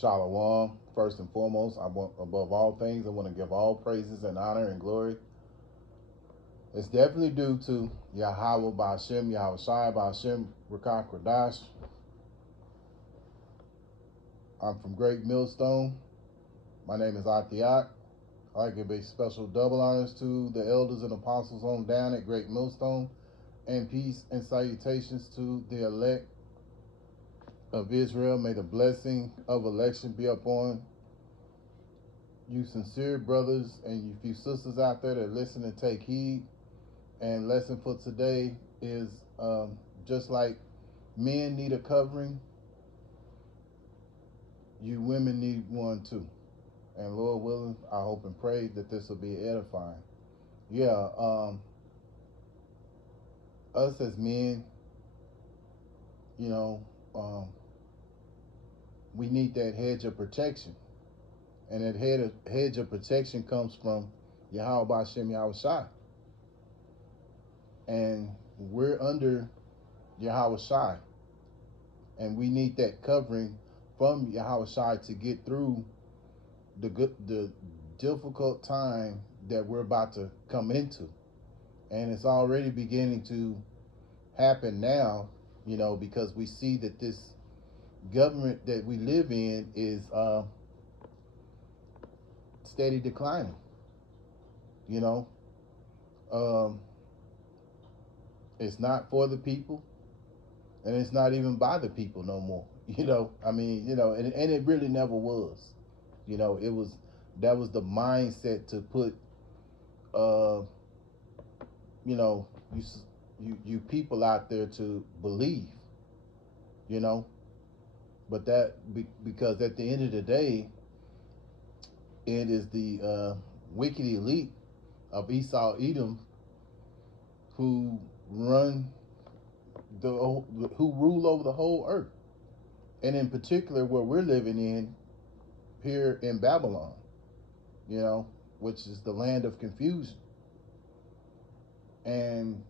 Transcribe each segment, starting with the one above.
Shalom. First and foremost, I want above all things, I want to give all praises and honor and glory. It's definitely due to Yahweh Ba'Shem, Yahweh Shai Ba'Shem, Rakak Radash. I'm from Great Millstone. My name is Atiak. I'd like to give a special double honors to the elders and apostles on down at Great Millstone, and peace and salutations to the elect of Israel. May the blessing of election be upon you sincere brothers and you few sisters out there that listen and take heed. And lesson for today is just like men need a covering, you women need one too. And Lord willing, I hope and pray that this will be edifying. Yeah, us as men, you know, we need that hedge of protection. And that hedge of protection comes from Yahweh Ba'Shem Yahweh Shai. And we're under Yahweh Shai. And we need that covering from Yahweh Shai to get through the difficult time that we're about to come into. And it's already beginning to happen now, because we see that this government that we live in is steady declining. Um, it's not for the people, and it's not even by the people no more. And it really never was. It was that was the mindset to put, you people out there to believe, but because at the end of the day, it is the wicked elite of Esau Edom who who rule over the whole earth, and in particular where we're living in here in Babylon, which is the land of confusion. And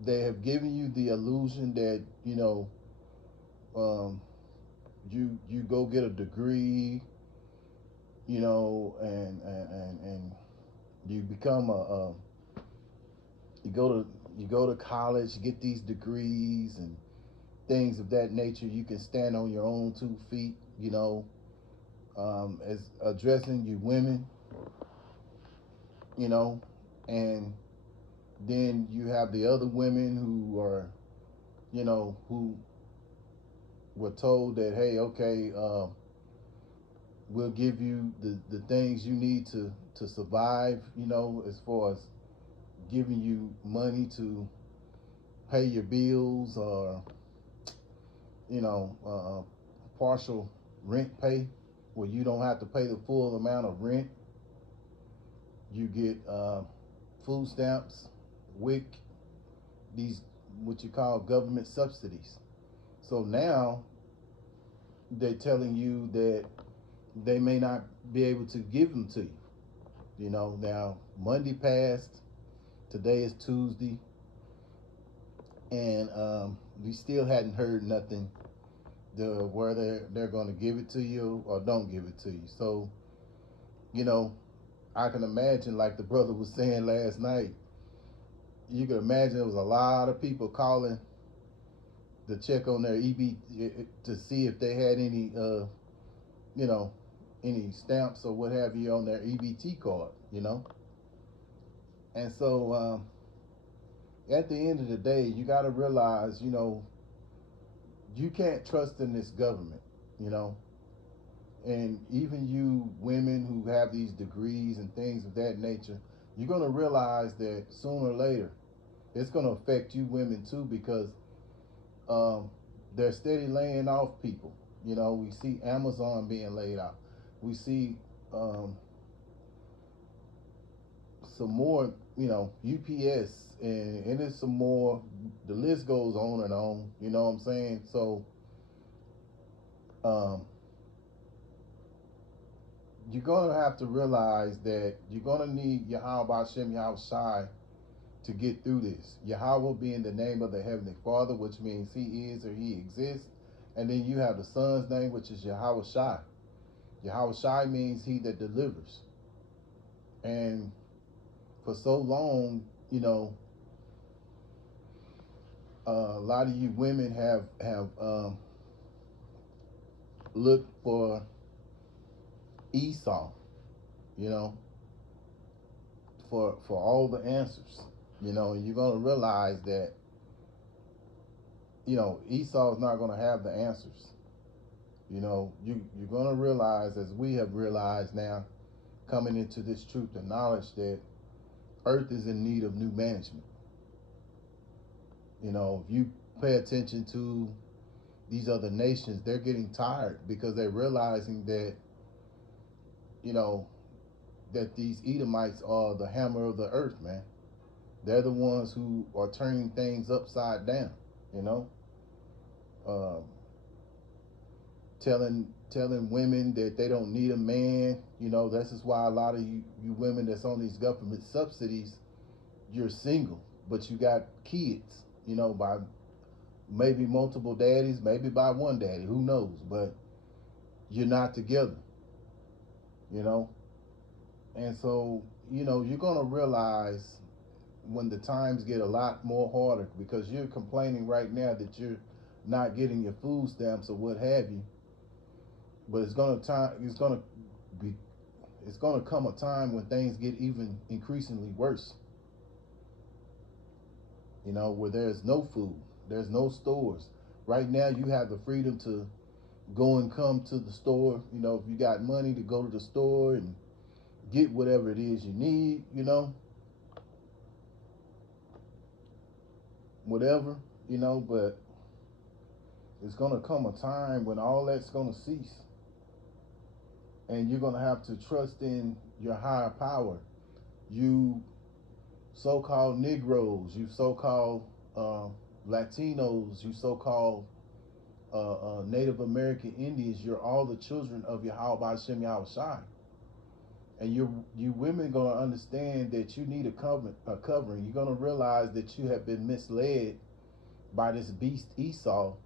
they have given you the illusion that you go get a degree, and you become you go to college, get these degrees and things of that nature. You can stand on your own 2 feet, as addressing you women, and then you have the other women who are, who were told that, hey, okay, we'll give you the things you need to survive, as far as giving you money to pay your bills, or partial rent pay where you don't have to pay the full amount of rent. You get food stamps, WIC, these what you call government subsidies. So now they're telling you that they may not be able to give them to you. Now Monday passed, today is Tuesday, and we still hadn't heard nothing where they're going to give it to you or don't give it to you. So, I can imagine, like the brother was saying last night, you can imagine there was a lot of people calling to check on their EB to see if they had any, any stamps or what have you on their EBT card, And so at the end of the day, you got to realize, you can't trust in this government, and even you women who have these degrees and things of that nature, you're going to realize that sooner or later it's going to affect you women too, because they're steady laying off people. We see Amazon being laid off. We see some more, UPS, and there's some more. The list goes on and on. You know what I'm saying? So you're going to have to realize that you're going to need Yahweh Ba'Shem Yahweh Shai to get through this. Yahweh being the name of the Heavenly Father, which means He is or He exists, And then you have the son's name, which is Yahweh Shai. Yahweh Shai means he that delivers. And for so long, a lot of you women have looked for Esau, you know, for all the answers, and you're gonna realize that, Esau is not gonna have the answers. You're gonna realize, as we have realized now, coming into this truth and knowledge, that Earth is in need of new management. If you pay attention to these other nations, they're getting tired because they're realizing that, that these Edomites are the hammer of the earth, man. They're the ones who are turning things upside down, um, telling women that they don't need a man. This is why a lot of you women that's on these government subsidies, you're single, but you got kids, by maybe multiple daddies, maybe by one daddy, who knows, but you're not together, and so, you're going to realize when the times get a lot more harder, because you're complaining right now that you're not getting your food stamps or what have you, but it's going to come a time when things get even increasingly worse, where there's no food, there's no stores. Right now you have the freedom to go and come to the store, if you got money to go to the store and get whatever it is you need, whatever, but it's going to come a time when all that's going to cease, and you're going to have to trust in your higher power. You so-called Negroes, you so-called Latinos, you so-called Native American Indians, you're all the children of Yahweh Hashem Yahweh Shai. And you women going to understand that you need a covering. You're going to realize that you have been misled by this beast Esau,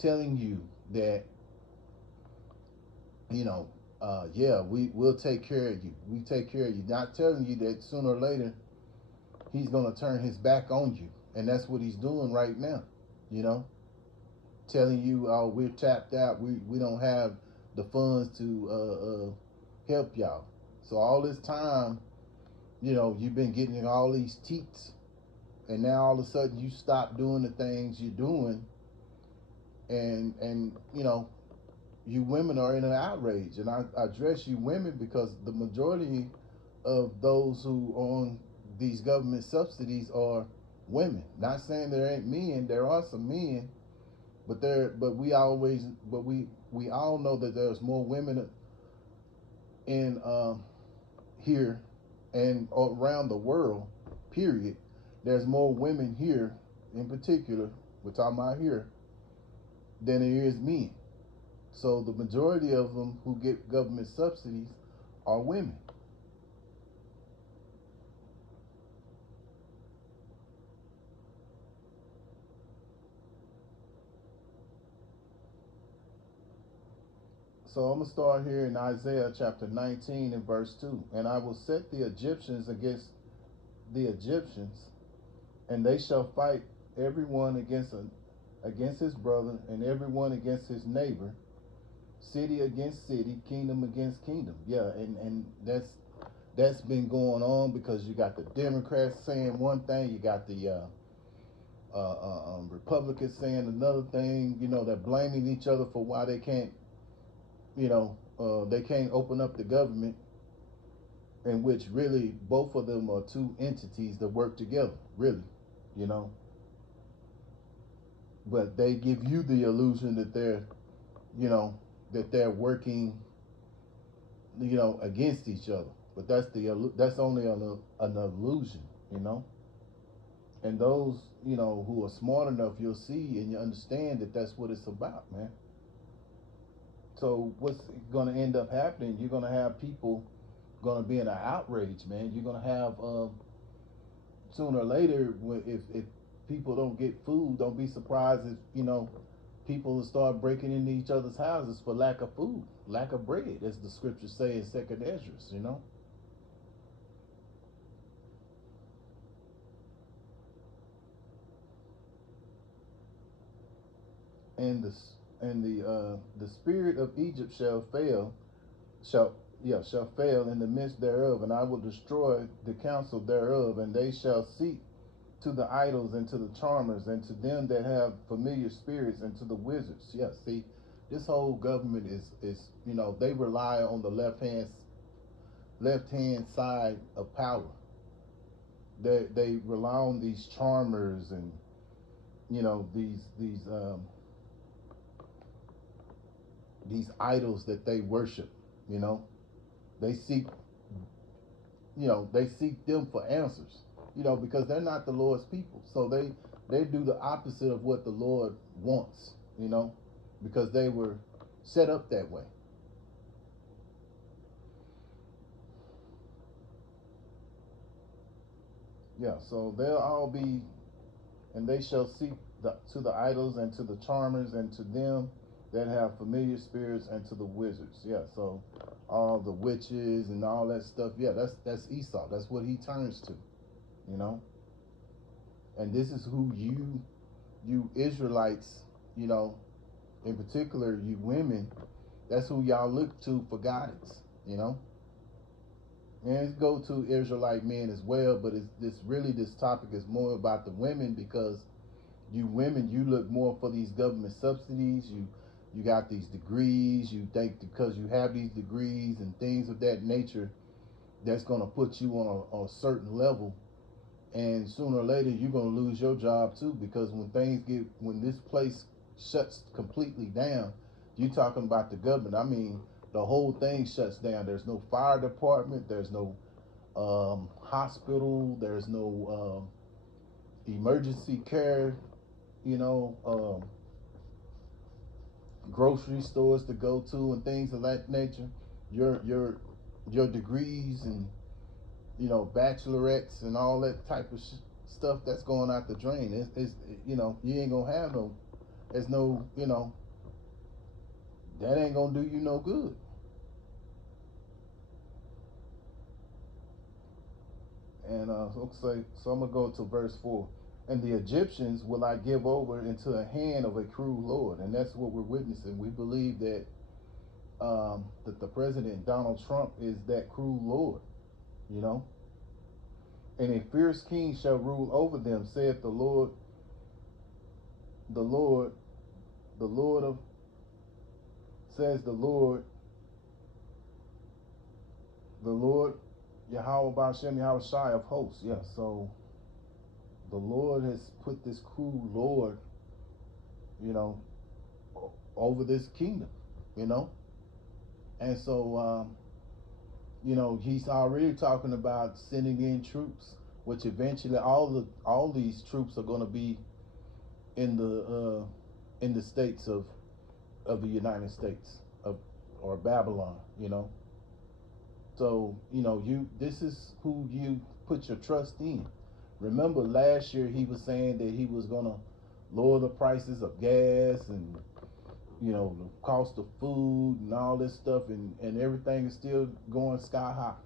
telling you that, we'll take care of you. We take care of you. Not telling you that sooner or later he's going to turn his back on you. And that's what he's doing right now, telling you, oh, we're tapped out. We don't have the funds to help y'all. So all this time, you've been getting all these teats, and now all of a sudden you stop doing the things you're doing, and you women are in an outrage. And I address you women because the majority of those who are on these government subsidies are women. Not saying there ain't men, there are some men, but we all know that there's more women in here and around the world, period. There's more women here in particular, we're talking about here, than there is men. So the majority of them who get government subsidies are women. So I'm going to start here in Isaiah chapter 19 and verse 2. And I will set the Egyptians against the Egyptians, and they shall fight everyone against his brother, and everyone against his neighbor, city against city, kingdom against kingdom. Yeah, and that's been going on because you got the Democrats saying one thing, you got the Republicans saying another thing. They're blaming each other for why they can't, they can't open up the government, in which really both of them are two entities that work together, really, But they give you the illusion that they're working, against each other. But that's only an illusion, And those, who are smart enough, you'll see and you understand that that's what it's about, man. So what's going to end up happening? You're going to have people going to be in an outrage, man. You're going to have sooner or later, if people don't get food, don't be surprised if people will start breaking into each other's houses for lack of food, lack of bread, as the scriptures say in Second Esdras, you know. And the spirit of Egypt shall fail, shall fail in the midst thereof, and I will destroy the counsel thereof, and they shall seek to the idols and to the charmers and to them that have familiar spirits and to the wizards. Yeah, see, this whole government is you know, they rely on the left hand side of power. They rely on these charmers and, you know, these idols that they worship. You know, they seek, they seek them for answers. You know, because they're not the Lord's people, so they do the opposite of what the Lord wants. You know, because they were set up that way. Yeah, so they'll all be, and they shall seek to the idols and to the charmers and to them that have familiar spirits and to the wizards. Yeah, so all the witches and all that stuff. Yeah, that's Esau. That's what he turns to, you know. And this is who you Israelites, you know, in particular you women, that's who y'all look to for guidance, you know. And it's go to Israelite men as well, but it's this topic is more about the women, because you women, you look more for these government subsidies. You got these degrees. You think because you have these degrees and things of that nature, that's going to put you on a certain level, and sooner or later you're going to lose your job too, because when this place shuts completely down, you're talking about the government. I mean, the whole thing shuts down. There's no fire department. There's no hospital. There's no emergency care. You know, grocery stores to go to and things of that nature. Your degrees and, you know, bachelorettes and all that type of stuff that's going out the drain. It's you know, you ain't gonna have no. There's no, you know, that ain't gonna do you no good. And so I'm gonna go to verse 4. And the Egyptians will I give over into the hand of a cruel Lord, and that's what we're witnessing. We believe that the president Donald Trump is that cruel Lord, you know. And a fierce king shall rule over them, saith the Lord, the Lord, the Lord of, says the Lord, Yahweh Bashem Yahweh Shai of hosts. Yeah, so the Lord has put this cruel Lord, you know, over this kingdom, you know. And so, you know, he's already talking about sending in troops, which eventually all these troops are going to be in the states of the United States of or Babylon, you know. So, you know, this is who you put your trust in. Remember last year he was saying that he was going to lower the prices of gas and, you know, the cost of food and all this stuff, and everything is still going sky high,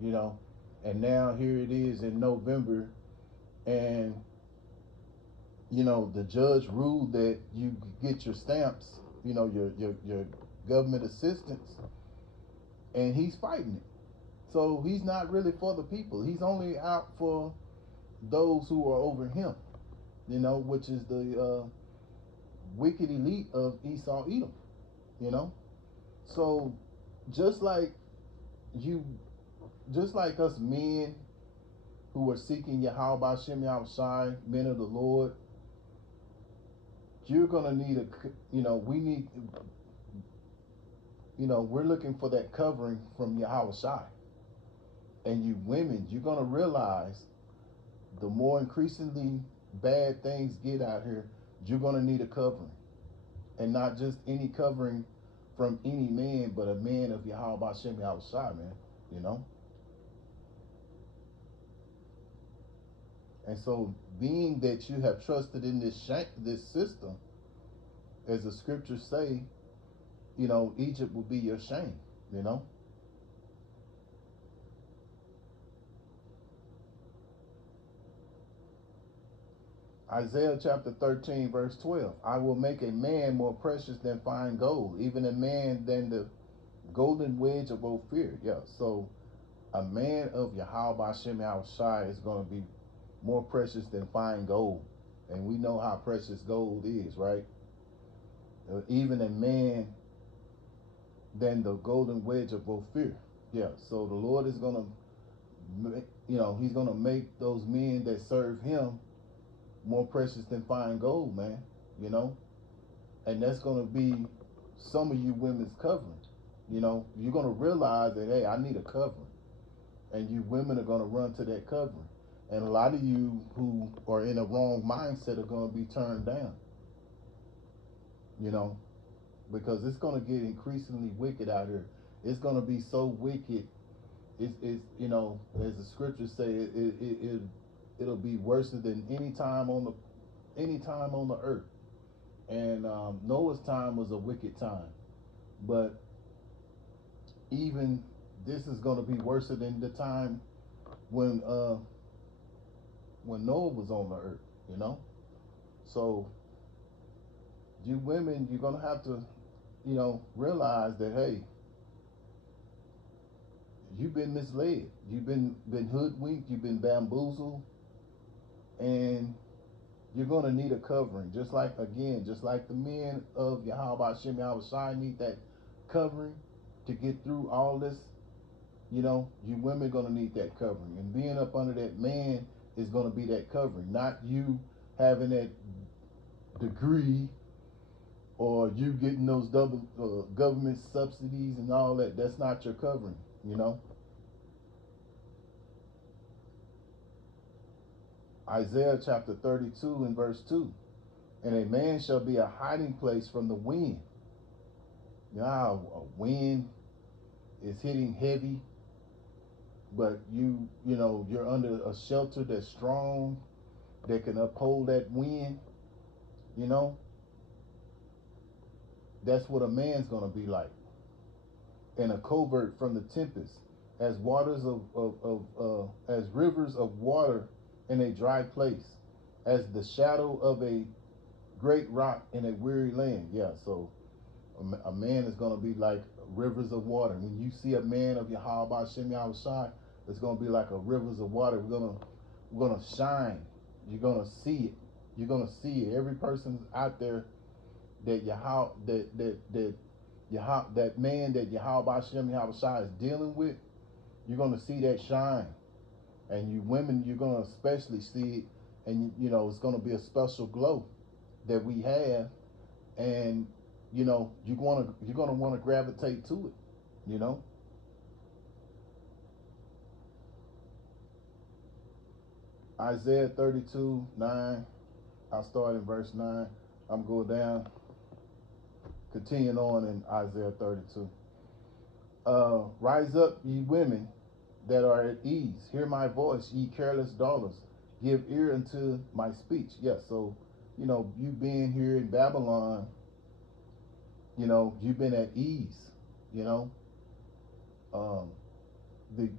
you know. And now here it is in November, and, you know, the judge ruled that you get your stamps, you know, your government assistance, and he's fighting it. So he's not really for the people. He's only out for those who are over him, you know, which is the wicked elite of Esau Edom, you know. So just like you, just like us men who are seeking Yahweh Bashem Yahweh Shai, men of the Lord, you're gonna need you know, we need, you know, we're looking for that covering from Yahweh Shai. And you women, you're gonna realize the more increasingly bad things get out here, you're gonna need a covering, and not just any covering from any man, but a man of Yahweh Bashem Yahweh Shai, man. You know. And so, being that you have trusted in this system, as the scriptures say, you know, Egypt will be your shame, you know. Isaiah chapter 13, verse 12. I will make a man more precious than fine gold, even a man than the golden wedge of Ophir. Yeah, so a man of Yahweh Hashem Yahushai is going to be more precious than fine gold. And we know how precious gold is, right? Even a man than the golden wedge of Ophir. Yeah, so the Lord is going to, you know, he's going to make those men that serve him more precious than fine gold, man, you know. And that's going to be some of you women's covering. You know, you're going to realize that, hey, I need a covering. And you women are going to run to that covering. And a lot of you who are in a wrong mindset are going to be turned down, you know, because it's going to get increasingly wicked out here. It's going to be so wicked. It's you know, as the scriptures say, it'll be worse than any time on the earth. And Noah's time was a wicked time, but even this is going to be worse than the time when Noah was on the earth, you know. So you women, you're going to have to, you know, realize that, hey, you've been misled, you've been hoodwinked, you've been bamboozled, and you're going to need a covering. Just like the men of Yahweh Hashem Yahushai need that covering to get through all this. You know, you women going to need that covering, and being up under that man is going to be that covering, not you having that degree or you getting those double government subsidies and all that. That's not your covering, you know. Isaiah chapter 32 and verse 2. And a man shall be a hiding place from the wind. You know how a wind is hitting heavy, but you know, you're under a shelter that's strong, that can uphold that wind, you know. That's what a man's going to be like. And a covert from the tempest, as waters as rivers of water in a dry place, as the shadow of a great rock in a weary land. Yeah, so a man is going to be like rivers of water. When you see a man of Yahweh Hashem Yahushai, it's going to be like a rivers of water. We're gonna shine. You're going to see it. You're going to see it. Every person out there that that man that Yahweh Hashem Yahushai is dealing with, you're going to see that shine. And you women, you're going to especially see it, and you know, it's going to be a special glow that we have, and you know, you're going to want to gravitate to it, you know. Isaiah 32:9. I'll start in verse 9. I'm going down, continuing on in Isaiah 32. Rise up, ye women that are at ease. Hear my voice, ye careless daughters. Give ear unto my speech. Yes, so, you know, you being here in Babylon, you know, you've been at ease, you know,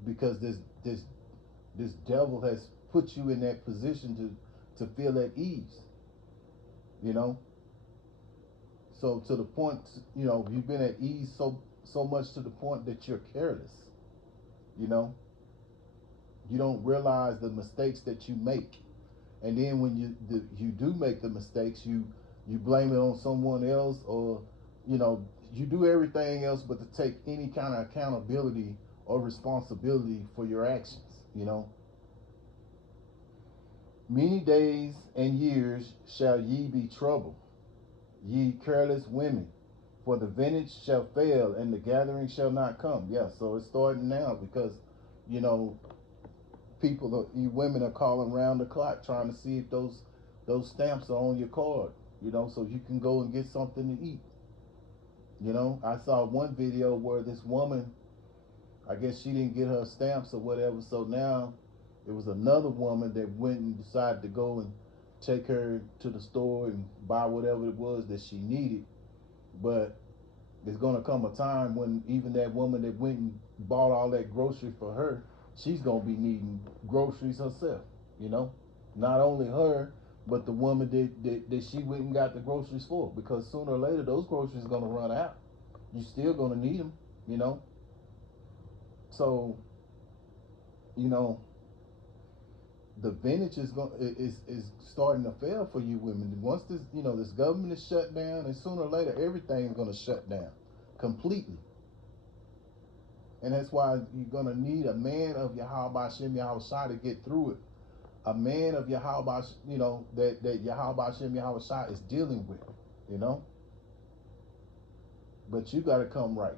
because this devil has put you in that position to feel at ease, you know. So to the point, you know, you've been at ease so much to the point that you're careless, you know. You don't realize the mistakes that you make, and then when you do make the mistakes, you blame it on someone else, or you know, you do everything else but to take any kind of accountability or responsibility for your actions, you know. Many days and years shall ye be troubled, ye careless women, for the vintage shall fail and the gathering shall not come. Yeah, so it's starting now, because, you know, you women are calling round the clock trying to see if those stamps are on your card, you know, so you can go and get something to eat. You know, I saw one video where this woman, I guess she didn't get her stamps or whatever, so now it was another woman that went and decided to go and take her to the store and buy whatever it was that she needed. But there's gonna come a time when even that woman that went and bought all that grocery for her, she's gonna be needing groceries herself. You know, not only her, but the woman that she went and got the groceries for. Because sooner or later, those groceries are gonna run out. You're still gonna need them. You know, so you know the vintage is starting to fail for you women. Once this this government is shut down, and sooner or later everything's gonna shut down completely. And that's why you're gonna need a man of Yahweh Shem Yahweh Shai to get through it. A man of Yahweh, that Yahweh Shem Yahweh Shai is dealing with, you know. But you gotta come right.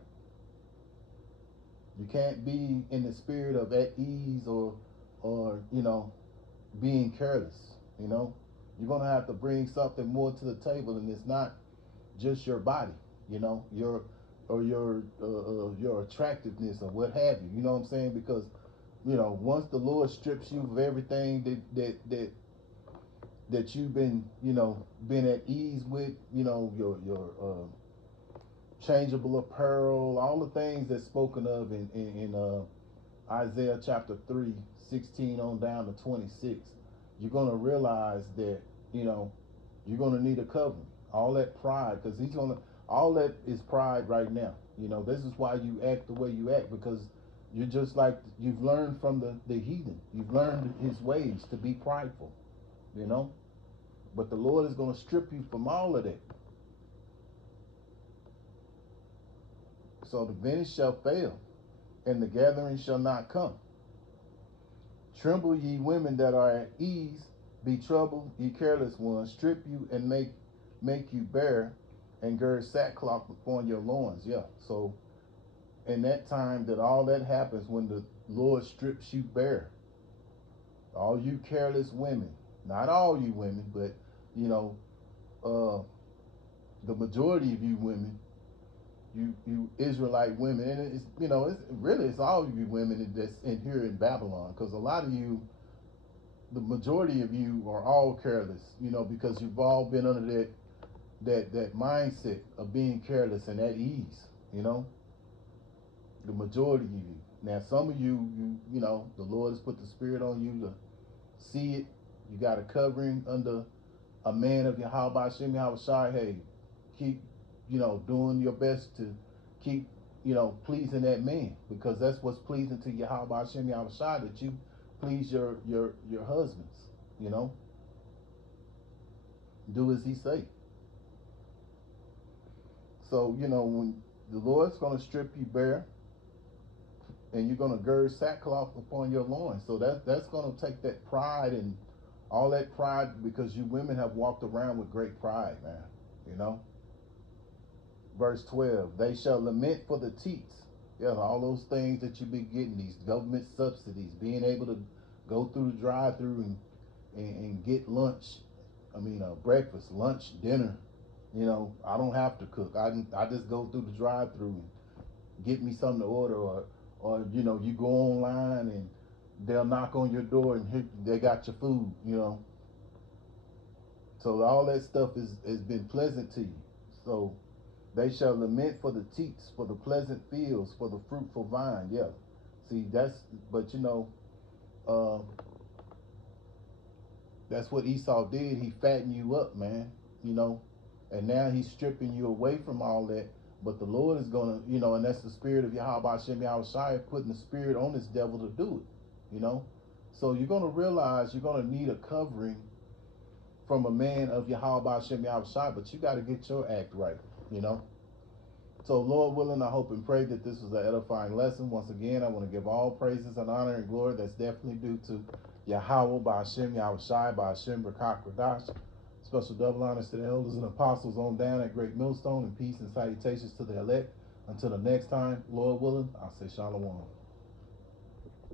You can't be in the spirit of at ease or being careless. You know, you're gonna have to bring something more to the table, and it's not just your body. You know, your attractiveness or what have you. You know what I'm saying? Because once the Lord strips you of everything that you've been been at ease with, your changeable apparel, all the things that's spoken of in Isaiah chapter 3:16 on down to 26, you're gonna realize that you're gonna need a covering. All that pride, because all that is pride right now. This is why you act the way you act, because you're just like, you've learned from the heathen. You've learned his ways to be prideful, But the Lord is going to strip you from all of that. So the vintage shall fail, and the gathering shall not come. Tremble, ye women that are at ease, be troubled, ye careless ones, strip you and make you bare, and gird sackcloth upon your loins. Yeah. So in that time that all that happens, when the Lord strips you bare, all you careless women, not all you women, but the majority of you women, you Israelite women, and it's all of you women that's in here in Babylon, because a lot of you, the majority of you are all careless, because you've all been under that mindset of being careless and at ease, the majority of you. Now some of you, the Lord has put the Spirit on you to see it. You got a covering under a man of Yahweh Shem Yahweh Shai. Hey, keep doing your best to keep pleasing that man, because that's what's pleasing to Yahweh Shem Yahweh Shai, that you please your husbands. Do as he say. So when the Lord's going to strip you bare, and you're going to gird sackcloth upon your loins. So that's going to take that pride and all that pride, because you women have walked around with great pride, man. Verse 12, they shall lament for the teats. Yeah, all those things that you've been getting, these government subsidies, being able to go through the drive-through and get lunch. Breakfast, lunch, dinner. I don't have to cook. I just go through the drive-through and get me something to order, or you go online and they'll knock on your door and they got your food. So all that stuff has been pleasant to you. So they shall lament for the teats, for the pleasant fields, for the fruitful vine. Yeah. See, but that's what Esau did. He fattened you up, man. And now he's stripping you away from all that. But the Lord is gonna, and that's the spirit of Yahweh Shem Yahweh Shai, putting the spirit on this devil to do it. So you're gonna realize you're gonna need a covering from a man of Yahweh Shem Yahweh Shai, but you got to get your act right. So Lord willing, I hope and pray that this was an edifying lesson. Once again, I want to give all praises and honor and glory that's definitely due to Yahweh Ba'ashem Yahweh Shai Ba'ashem B'Kach Radash. Special double honors to the elders and apostles on down at Great Millstone, and peace and salutations to the elect. Until the next time, Lord willing, I'll say shalom.